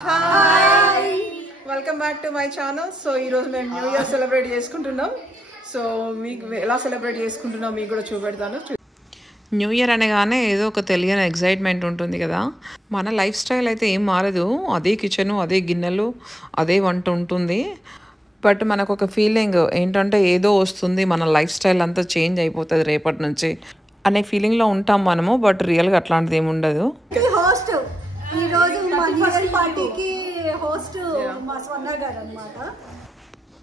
Hi! Welcome back to my channel. So ee roju mem New Year celebrate చేసుకుంటున్నాం. So మీకు ఎలా celebrate చేసుకుంటున్నాం మీకు కూడా చూపెడతాను. న్యూ ఇయర్ అనగానే ఏదో ఒక తెలియని ఎక్సైట్మెంట్ ఉంటుంది కదా. మన లైఫ్ స్టైల్ అయితే ఏం మారదు, అదే కిచెను, అదే గిన్నెలు, అదే వంట ఉంటుంది. బట్ మనకు ఒక ఫీలింగ్ ఏంటంటే ఏదో వస్తుంది, మన లైఫ్ స్టైల్ అంతా చేంజ్ అయిపోతుంది రేపటి నుంచి అనే ఫీలింగ్లో ఉంటాం మనము. బట్ రియల్గా అట్లాంటిది ఏమి ఉండదు. హోస్ట్ ఈరోజు మా న్యూ ఇయర్ పార్టీకి హోస్ట్ మా స్వర్ణ గారు అన్నమాట.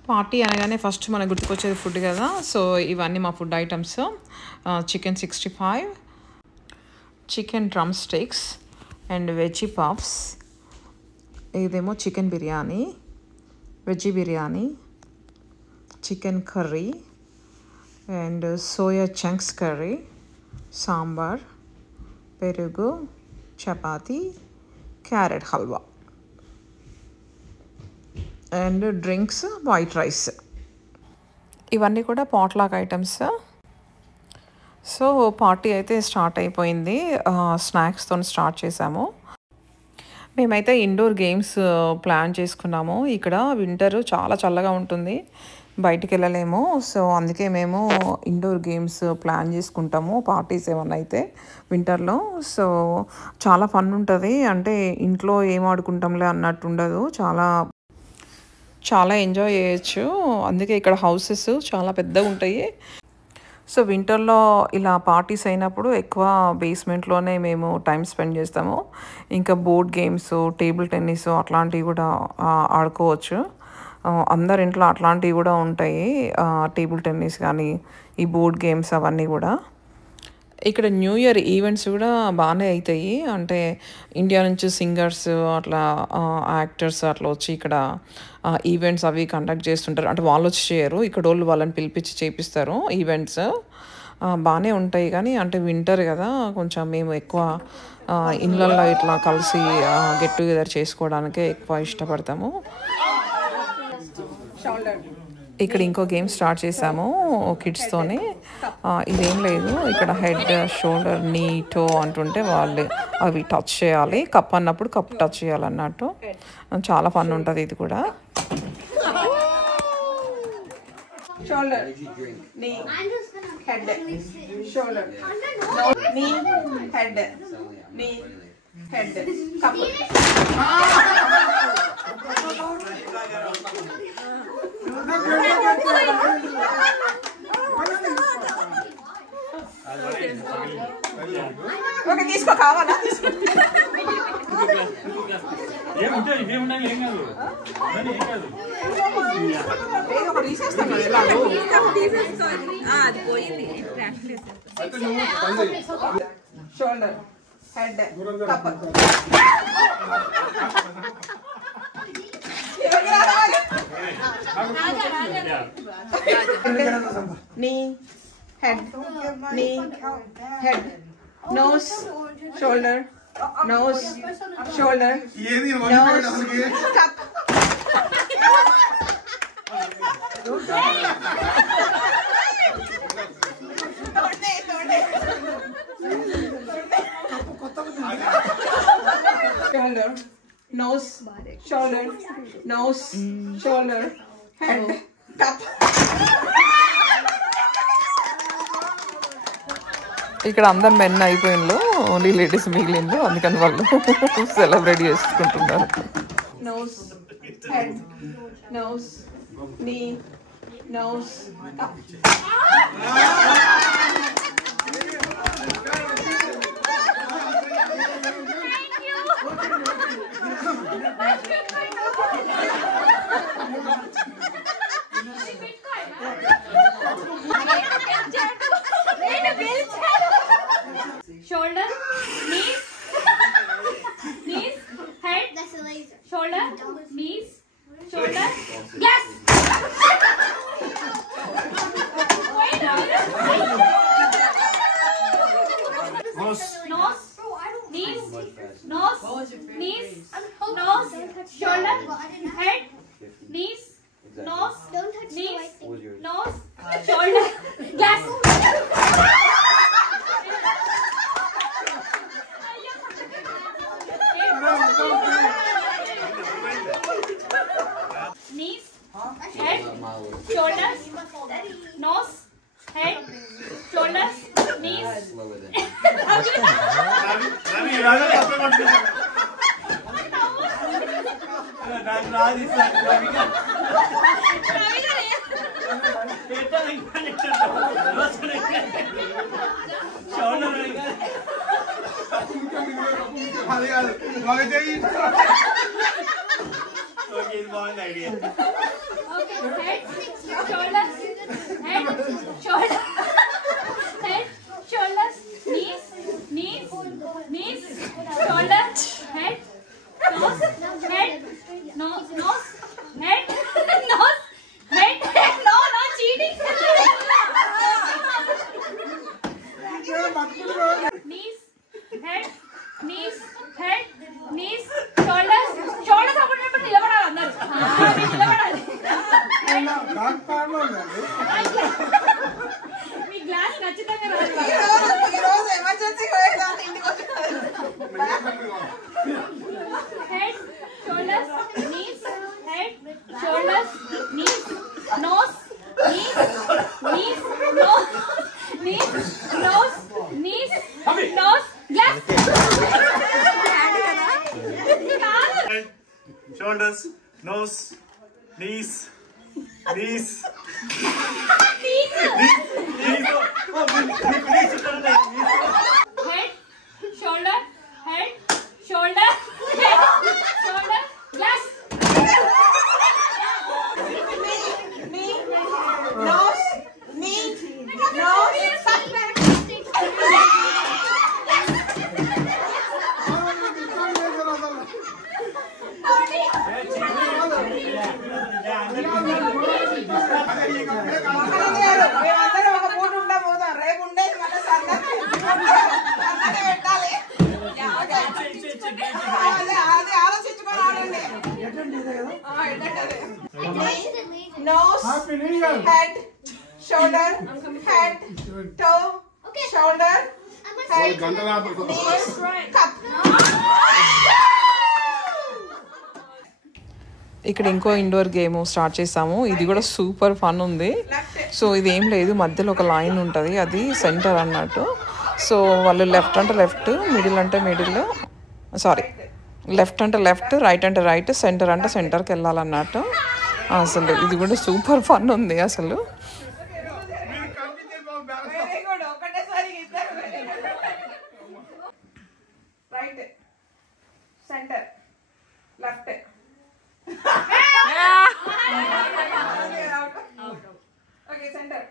పార్టీ అనగానే ఫస్ట్ మనకు గుర్తుకొచ్చేది ఫుడ్ కదా. సో ఇవన్నీ మా food items: chicken 65, chicken drumsticks and veggie puffs, ఇదేమో chicken biryani, veggie biryani, chicken curry and soya chunks curry, sambar, పెరుగు, chapati, carrot halwa and drinks, white rice. ఇవన్నీ కూడా పాట్లాక్ ఐటమ్స్. సో పార్టీ అయితే స్టార్ట్ అయిపోయింది. స్నాక్స్తో స్టార్ట్ చేసాము. మేమైతే ఇండోర్ గేమ్స్ ప్లాన్ చేసుకున్నాము. ఇక్కడ వింటర్ చాలా చల్లగా ఉంటుంది, బయటికి వెళ్ళలేము. సో అందుకే మేము ఇండోర్ గేమ్స్ ప్లాన్ చేసుకుంటాము పార్టీస్ ఏమన్నా అయితే వింటర్లో. సో చాలా ఫన్ ఉంటుంది. అంటే ఇంట్లో ఏం ఆడుకుంటాంలే అన్నట్టు ఉండదు, చాలా ఎంజాయ్ చేయొచ్చు. అందుకే ఇక్కడ హౌసెస్ చాలా పెద్దగా ఉంటాయి. సో వింటర్లో ఇలా పార్టీస్ అయినప్పుడు ఎక్కువ బేస్మెంట్లోనే మేము టైం స్పెండ్ చేస్తాము. ఇంకా బోర్డ్ గేమ్స్, టేబుల్ టెన్నిస్ అట్లాంటివి కూడా ఆడుకోవచ్చు. అందరి ఇంట్లో అట్లాంటివి కూడా ఉంటాయి, టేబుల్ టెన్నిస్ కానీ ఈ బోర్డ్ గేమ్స్ అవన్నీ కూడా. ఇక్కడ న్యూ ఇయర్ ఈవెంట్స్ కూడా బాగానే అవుతాయి. అంటే ఇండియా నుంచి సింగర్స్ అట్లా యాక్టర్స్ అట్లా వచ్చి ఇక్కడ ఈవెంట్స్ అవి కండక్ట్ చేస్తుంటారు. అంటే వాళ్ళు వచ్చి చేయరు, ఇక్కడ వాళ్ళు వాళ్ళని పిలిపించి చేపిస్తారు ఈవెంట్స్. బాగానే ఉంటాయి. కానీ అంటే వింటర్ కదా, కొంచెం మేము ఎక్కువ ఇళ్ళల్లో ఇట్లా కలిసి గెట్ టుగెదర్ చేసుకోవడానికే ఎక్కువ ఇష్టపడతాము. ఇక్కడ ఇంకో గేమ్ స్టార్ట్ చేసాము కిడ్స్తోనే. ఇదేం లేదు, ఇక్కడ హెడ్, షోల్డర్, నీ, టో అంటుంటే వాళ్ళు అవి టచ్ చేయాలి. కప్ అన్నప్పుడు కప్ టచ్ చేయాలన్నట్టు. చాలా ఫన్ ఉంటుంది ఇది కూడా. షోల్డర్, నీ, హెడ్, షోల్డర్, నీ, హెడ్, నీ, హెడ్, కప్. ఓకే తీసుకో, కావాలా తీసుకో. తీసేస్తాం కదా ఎలాగో. Shoulder, head, cup. knee, head, knee, head, nose, shoulder, nose, shoulder, nose, cup. Shoulder, nose, shoulder, nose, shoulder, head, cup. ఇక్కడ అందరు మెన్ అయిపోయిండ్రు, ఓన్లీ లేడీస్ మిగిలిండ్రు. అందుకని వాళ్ళు సెలబ్రేట్ చేసుకుంటున్నారు. Nose, head, nose, knee, nose, cup. Shoulder, knees, head, shoulder, knees, shoulder, yes. Nose, knees, nose, shoulder, head, knees, nose, shoulder, yes. Okay, head, shoulders, head, shoulder, head, shoulders, knees, shoulder, head, nose, head, nose, head, nose, head, no, cheating. Knees, head, shoulders, అప్పుడు నిలబడాలి అందరూ. నిలబడాలి. మీ glass ఖచ్చితంగా రాదు. Head, shoulders, knees, head, shoulders, knees, nose, knees, nose, knees, nose, glass. Shoulders, nose, knees. Head, shoulder, glass. Nose, head, shoulder, head, toe, shoulder, head, knees, cup. ఇక్కడ ఇంకో indoor game start చేసాము. ఇది కూడా super fun ఉంది. So ఇది ఏం లేదు, మధ్యలో ఒక లైన్ ఉంటుంది, అది సెంటర్ అన్నట్టు. సో వాళ్ళు లెఫ్ట్ అంటే లెఫ్ట్, మిడిల్ అంటే మిడిల్, సారీ లెఫ్ట్ అంటే లెఫ్ట్, రైట్ అంటే రైట్, సెంటర్ అంటే సెంటర్కి వెళ్ళాలన్నట్టు. అసలు ఇది కూడా సూపర్ ఫన్ ఉంది అసలు. Right, centre, left. Okay, center,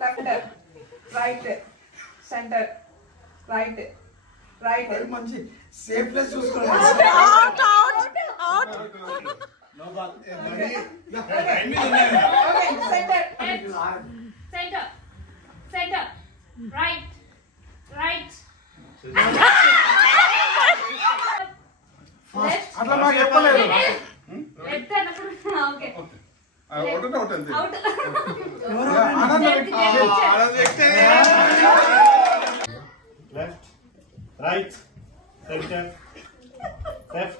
left, right, center, right. మంచి సేఫ్నెస్ చూసుకోండి. No ball. Center, right. అట్లా మాకు చెప్పలేదు. Left అన్నప్పుడు ఓకే. అవుట్ అంతే. Out. Left, right, center, left,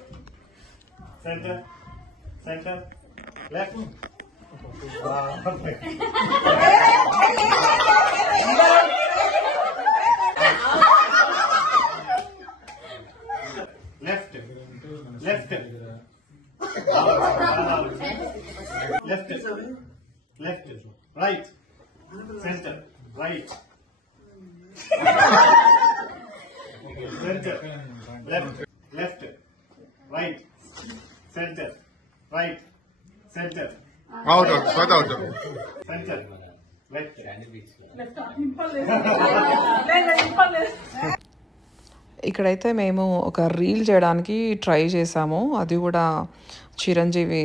center, left. Left, right, center, right, center, left, right, center, right, center, out out center, left. ఇక్కడైతే మేము ఒక రీల్ చేయడానికి ట్రై చేసాము. అది కూడా చిరంజీవి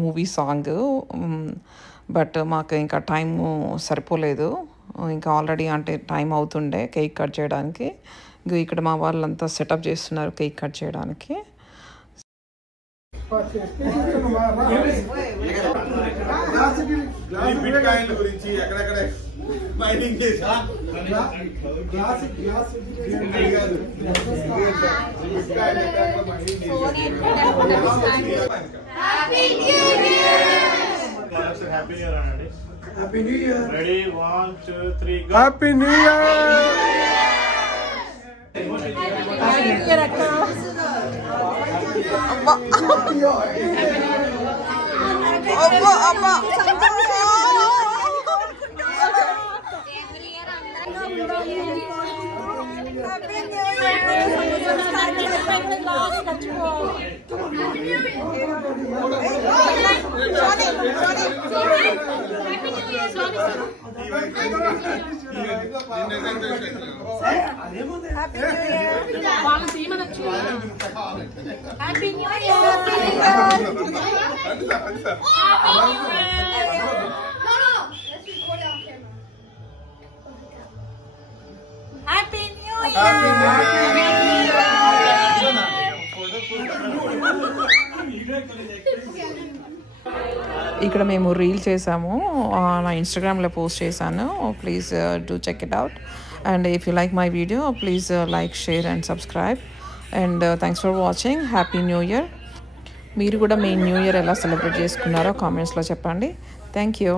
మూవీ సాంగ్. బట్ మాకు ఇంకా టైము సరిపోలేదు. ఇంకా ఆల్రెడీ అంటే టైం అవుతుండే కేక్ కట్ చేయడానికి. ఇంకా ఇక్కడ మా వాళ్ళంతా సెటప్ చేస్తున్నారు కేక్ కట్ చేయడానికి. గురించి ఎక్కడెక్కడ మైనింగ్ చేసా Happy New Year. Ready? 1, 2, 3, go. Happy new year. Happy New Year, Akka. అబ్బా అబ్బా అబ్బా ఇక్కడ మేము రీల్ చేసాము నా ఇన్స్టాగ్రామ్లో పోస్ట్ చేశాను please do check it out and if you like my video please like share and subscribe and thanks for watching happy new year మీరు కూడా మీ న్యూ ఇయర్ ఎలా సెలబ్రేట్ చేసుకున్నారో కామెంట్స్లో చెప్పండి థ్యాంక్ యూ